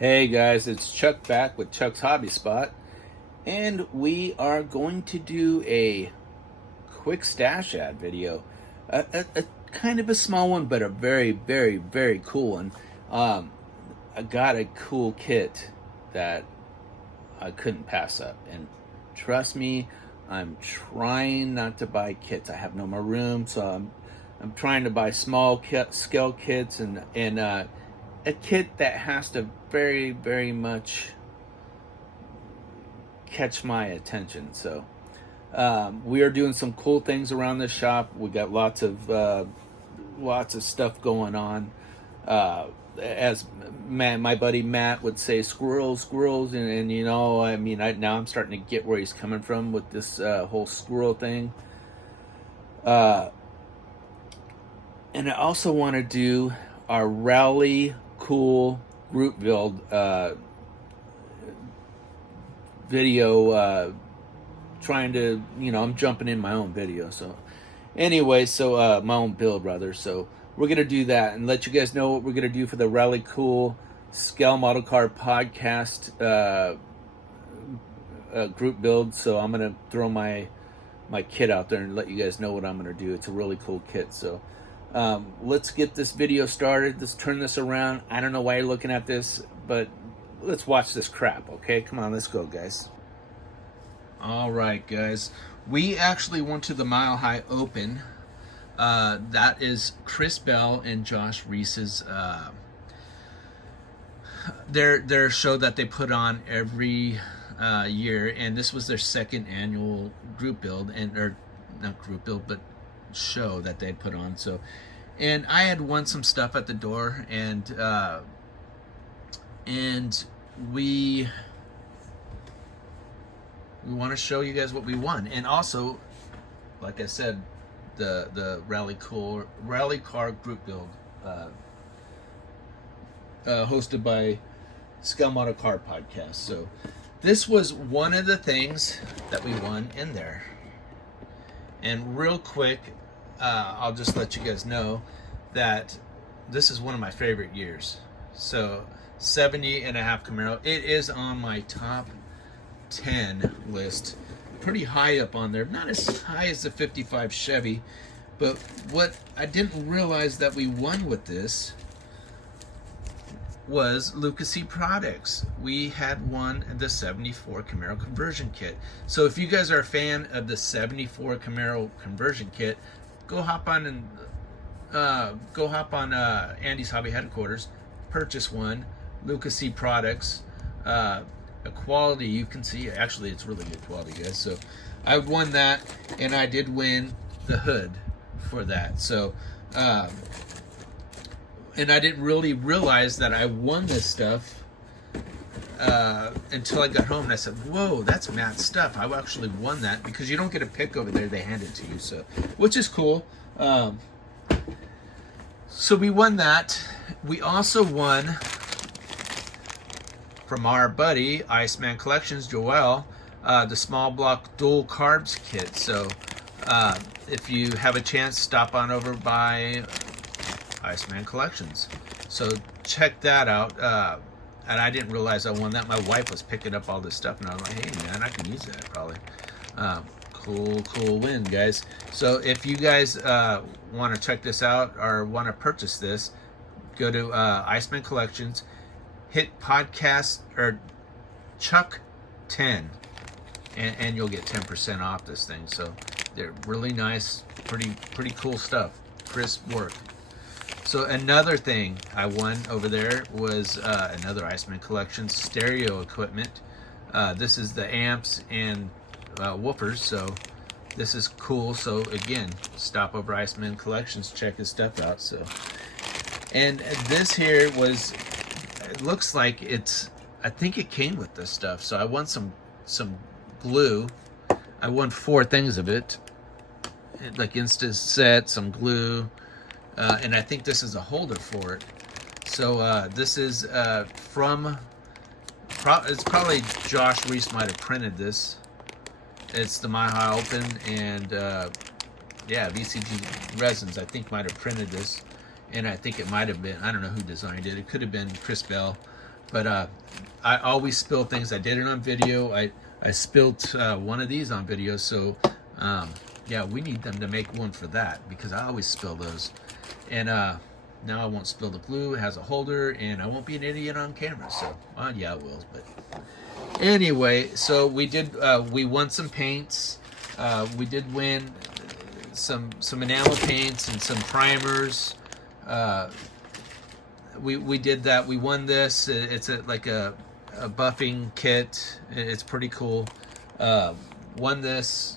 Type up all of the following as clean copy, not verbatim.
Hey guys, it's Chuck back with Chuck's Hobby Spot, and we are going to do a quick stash ad video. A kind of a small one, but a very, very, very cool one. Um, I got a cool kit that I couldn't pass up, and trust me, I'm trying not to buy kits. I have no more room, so I'm trying to buy small scale kits and a kit that has to very, very much catch my attention. So we are doing some cool things around this shop. We got lots of stuff going on. As my buddy Matt would say, squirrels, squirrels, and you know, I mean, now I'm starting to get where he's coming from with this whole squirrel thing. And I also want to do our rally cool group build video, trying to, you know, I'm jumping in my own video. So anyway, so my own build rather. So we're going to do that and let you guys know what we're going to do for the Rally Cool Scale Model Car podcast group build. So I'm going to throw my kit out there and let you guys know what I'm going to do. It's a really cool kit. So let's get this video started. Let's turn this around. I don't know why you're looking at this, but let's watch this crap, okay? Come on, let's go, guys. All right, guys. We actually went to the Mile High Open. That is Chris Bell and Josh Reese's their show that they put on every year, and this was their second annual group build, or not group build, but show that they put on. So, and I had won some stuff at the door, and we want to show you guys what we won. And also, like I said, the rally car group build hosted by Scale Model Car Podcast. So this was one of the things that we won in there. And real quick, I'll just let you guys know that this is one of my favorite years. So 70 and a half Camaro. It is on my top 10 list. Pretty high up on there. Not as high as the 55 Chevy. But what I didn't realize that we won with this was Lucasy Products. We had won the 74 Camaro conversion kit. So if you guys are a fan of the 74 Camaro conversion kit, go hop on Andy's Hobby Headquarters, purchase one. Lucasy Products, a quality you can see. Actually, it's really good quality, guys. So I won that, and I did win the hood for that. So and I didn't really realize that I won this stuff until I got home, and I said, whoa, that's Matt's stuff. I actually won that, because you don't get a pick over there. They hand it to you, so, which is cool. So we won that. We also won from our buddy Iceman Collections, Joel, the small block dual carbs kit. So if you have a chance, stop on over by Iceman Collections. So check that out. And I didn't realize I won that. My wife was picking up all this stuff, and I was like, hey man, I can use that probably. Cool win, guys. So if you guys want to check this out or want to purchase this, go to Iceman Collections, hit podcast or Chuck 10, and you'll get 10% off this thing. So they're really nice, pretty cool stuff, crisp work. So another thing I won over there was another Iceman Collections stereo equipment. This is the amps and woofers, so this is cool. So again, stop over Iceman Collections, check his stuff out. So, and this here was, it looks like it's, I think it came with this stuff. So I won some glue. I won 4 things of it, like Insta set, some glue, and I think this is a holder for it. So this is from, it's probably Josh Reese might have printed this. It's the Mile High Open, and yeah, VCG Resins I think might have printed this, and I think it might have been, I don't know who designed it. It could have been Chris Bell. But I always spill things. I did it on video. I spilled one of these on video, so yeah, we need them to make one for that, because I always spill those. And now I won't spill the glue. It has a holder, and I won't be an idiot on camera. So yeah, it will. But anyway, so we won some paints. We did win some enamel paints and some primers. We did that. We won this. It's like a buffing kit. It's pretty cool. Won this.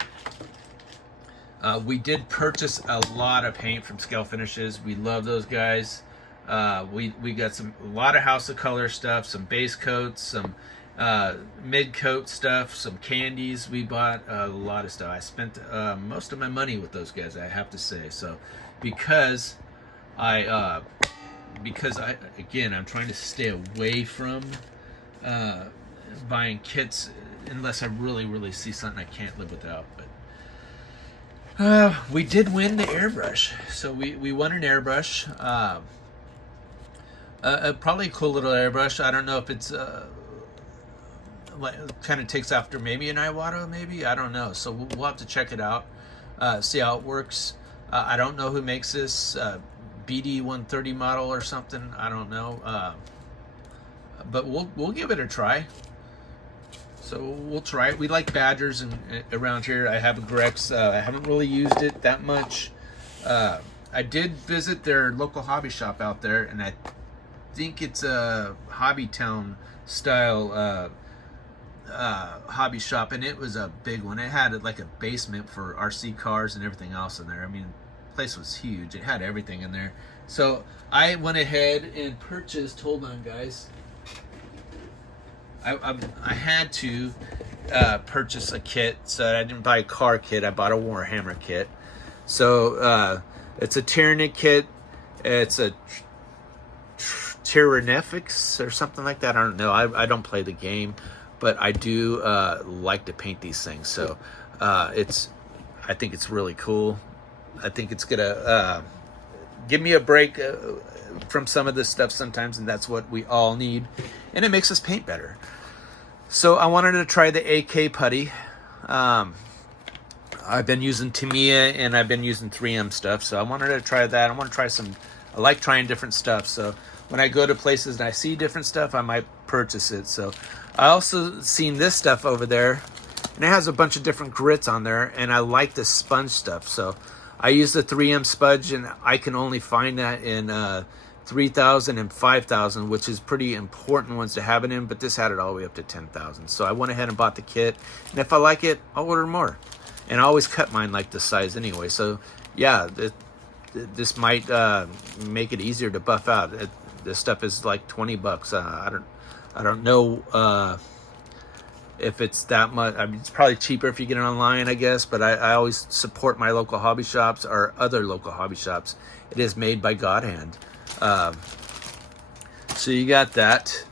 We did purchase a lot of paint from Scale Finishes. We love those guys. We got a lot of House of Color stuff, some base coats, some mid coat stuff, some candies. We bought a lot of stuff. I spent most of my money with those guys, I have to say. So because I'm trying to stay away from buying kits unless I really see something I can't live without. But we did win the airbrush. So we won an airbrush. Probably a cool little airbrush. I don't know if it's kind of takes after maybe an Iwata, maybe, I don't know. So we'll have to check it out, see how it works. I don't know who makes this, BD 130 model or something. I don't know, but we'll give it a try. So we'll try it. We like Badgers around here. I have a Grex. I haven't really used it that much. I did visit their local hobby shop out there, and I think it's a Hobby Town style hobby shop, and it was a big one. It had like a basement for RC cars and everything else in there. I mean, the place was huge. It had everything in there. So I went ahead and purchased, hold on guys, I had to purchase a kit. So I didn't buy a car kit, I bought a Warhammer kit. So it's a Tyranid kit. It's a Tyranifics or something like that. I don't know. I don't play the game, but I do like to paint these things. So I think it's really cool. I think it's gonna give me a break from some of this stuff sometimes, and that's what we all need, and it makes us paint better. So I wanted to try the AK putty. I've been using Tamiya and I've been using 3M stuff, so I wanted to try that. I want to try I like trying different stuff, so when I go to places and I see different stuff, I might purchase it. So I also seen this stuff over there, and it has a bunch of different grits on there, and I like the sponge stuff. So I use the 3M sponge, and I can only find that in 3,000 and 5,000, which is pretty important ones to have it in, but this had it all the way up to 10,000. So I went ahead and bought the kit, and if I like it, I'll order more. And I always cut mine like this size anyway. So yeah, this might make it easier to buff out. This stuff is like $20. I don't know if it's that much. I mean, it's probably cheaper if you get it online, I guess, but I always support my local hobby shops or other local hobby shops. It is made by God Hand. So you got that.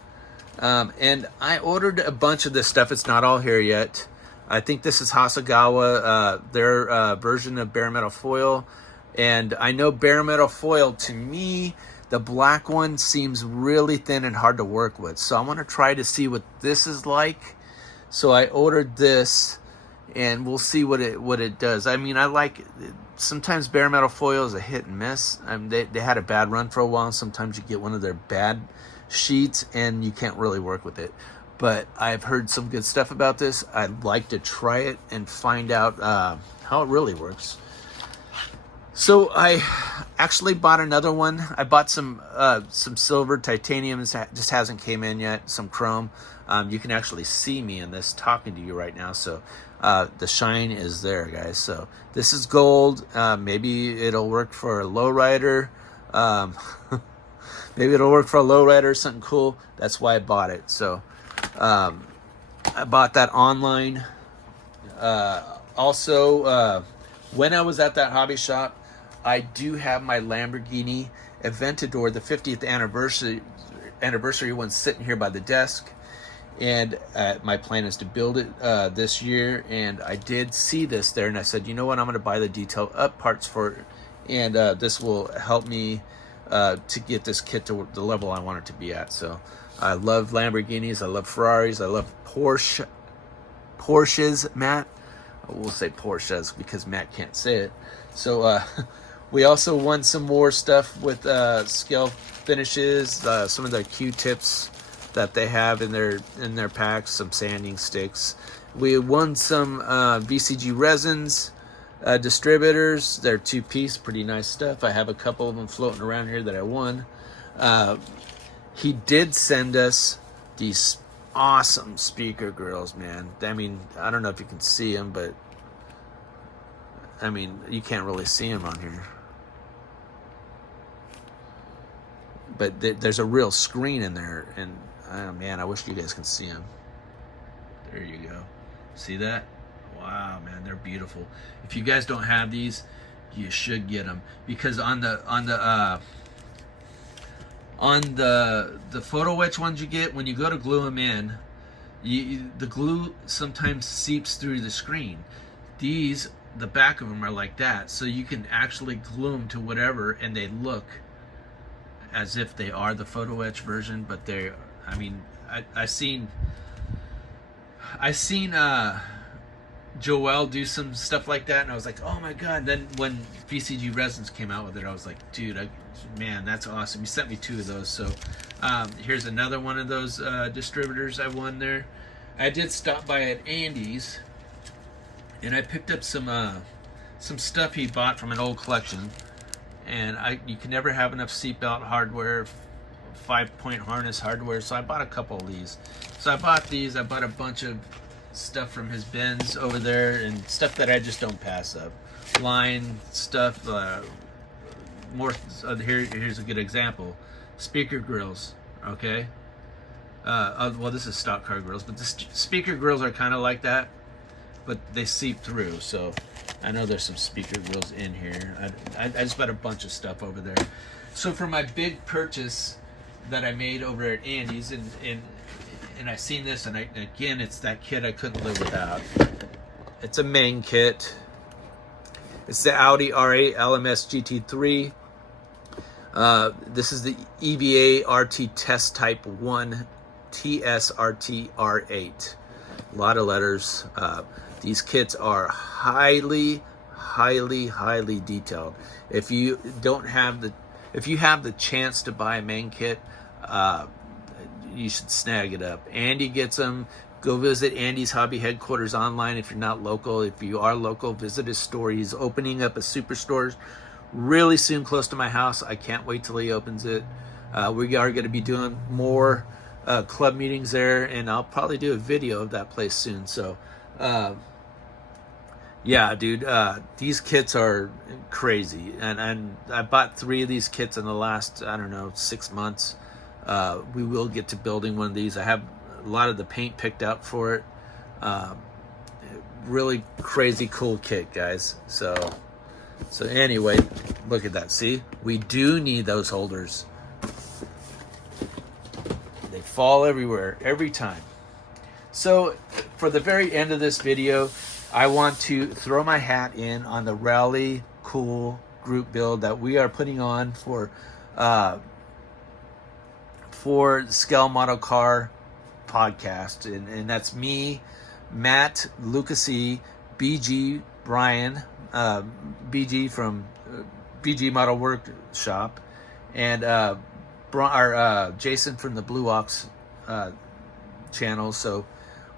And I ordered a bunch of this stuff. It's not all here yet. I think this is Hasegawa, their version of bare metal foil. And I know bare metal foil, to me, the black one seems really thin and hard to work with. So I want to try to see what this is like. So I ordered this, and we'll see what it does. I mean, I like, sometimes bare metal foil is a hit and miss. I mean, they had a bad run for a while. Sometimes you get one of their bad sheets and you can't really work with it. But I've heard some good stuff about this. I'd like to try it and find out how it really works. So I actually bought another one. I bought some silver titanium. It just hasn't came in yet. Some chrome. You can actually see me in this talking to you right now. So the shine is there, guys. So this is gold. Maybe it'll work for a lowrider. Maybe it'll work for a lowrider, something cool. That's why I bought it. So I bought that online. Also, when I was at that hobby shop, I do have my Lamborghini Aventador, the 50th anniversary one, sitting here by the desk. And my plan is to build it this year. And I did see this there, and I said, you know what, I'm going to buy the detail up parts for it. And this will help me to get this kit to the level I want it to be at. So I love Lamborghinis, I love Ferraris, I love Porsches, Matt. We'll say Porsches because Matt can't say it. So we also won some more stuff with scale finishes, some of the Q-tips that they have in their packs, some sanding sticks. We won some VCG resins, distributors. They're 2-piece, pretty nice stuff. I have a couple of them floating around here that I won. He did send us these awesome speaker grills, man. I mean, I don't know if you can see them, but I mean, you can't really see them on here. But there's a real screen in there, and oh man, I wish you guys can see them. There you go. See that? Wow, man, they're beautiful. If you guys don't have these, you should get them, because on the photo etch ones you get, when you go to glue them in, the glue sometimes seeps through the screen. These, the back of them are like that, so you can actually glue them to whatever, and they look as if they are the photo etch version. But they're, I mean, I seen Joel do some stuff like that, and I was like, oh my god. Then when VCG Resins came out with it, I was like, dude, man, that's awesome. You sent me 2 of those. So here's another one of those distributors I won there. I did stop by at Andy's, and I picked up some stuff he bought from an old collection. And you can never have enough seatbelt hardware, 5-point harness hardware, so I bought a couple of these. So I bought these. I bought a bunch of stuff from his bins over there, and stuff that I just don't pass up. Line stuff, more. Here's a good example: speaker grills. Okay. Well, this is stock car grills, but the speaker grills are kind of like that, but they seep through. So I know there's some speaker grills in here. I just bought a bunch of stuff over there. So for my big purchase that I made over at Andy's, and I seen this, and again, it's that kit I couldn't live without. It's a main kit. It's the Audi R8 LMS GT3. This is the EVA RT Test Type 1 TSRT R8. A lot of letters. These kits are highly detailed. If you have the chance to buy a main kit, you should snag it up. Andy gets them. Go visit Andy's Hobby Headquarters online if you're not local. If you are local, visit his store. He's opening up a superstore really soon close to my house. I can't wait till he opens it. We are going to be doing more club meetings there, and I'll probably do a video of that place soon. So yeah, dude, these kits are crazy, and I bought 3 of these kits in the last, I don't know, 6 months. We will get to building one of these. I have a lot of the paint picked out for it. Really crazy cool kit, guys. So anyway, look at that. See, we do need those holders. They fall everywhere every time. So for the very end of this video, I want to throw my hat in on the Rally Cool group build that we are putting on for Scale Model Car podcast, and that's me, Matt, Lucas E, BG, Brian, BG from BG Model Workshop, and Jason from the Blue Ox channel. So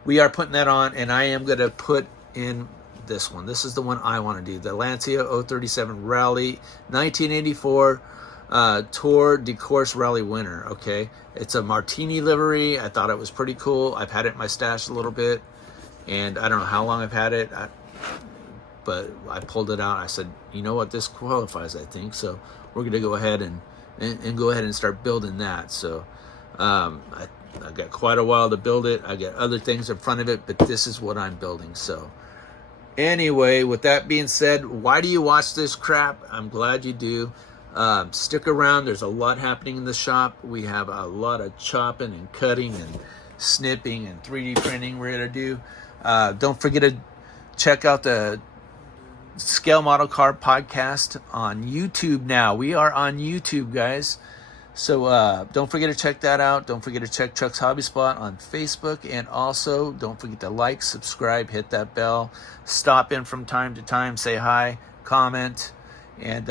we are putting that on, and I am going to put in this one. This is the one I want to do, the Lancia 037 Rally 1984 Tour de Course Rally winner. Okay, it's a Martini livery. I thought it was pretty cool. I've had it in my stash a little bit, and I don't know how long I've had it, but I pulled it out. I said, you know what, this qualifies, I think. So we're gonna go ahead and go ahead and start building that. So I got quite a while to build it. I got other things in front of it, but this is what I'm building. So anyway, with that being said, why do you watch this crap? I'm glad you do. Stick around. There's a lot happening in the shop. We have a lot of chopping and cutting and snipping and 3D printing we're gonna do. Don't forget to check out the Scale Model Car Podcast on YouTube now. We are on YouTube, guys. So don't forget to check that out. Don't forget to check Chuck's Hobby Spot on Facebook. And also, don't forget to like, subscribe, hit that bell. Stop in from time to time, say hi, comment. And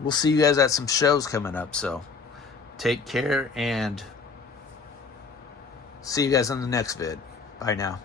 we'll see you guys at some shows coming up. So take care and see you guys on the next vid. Bye now.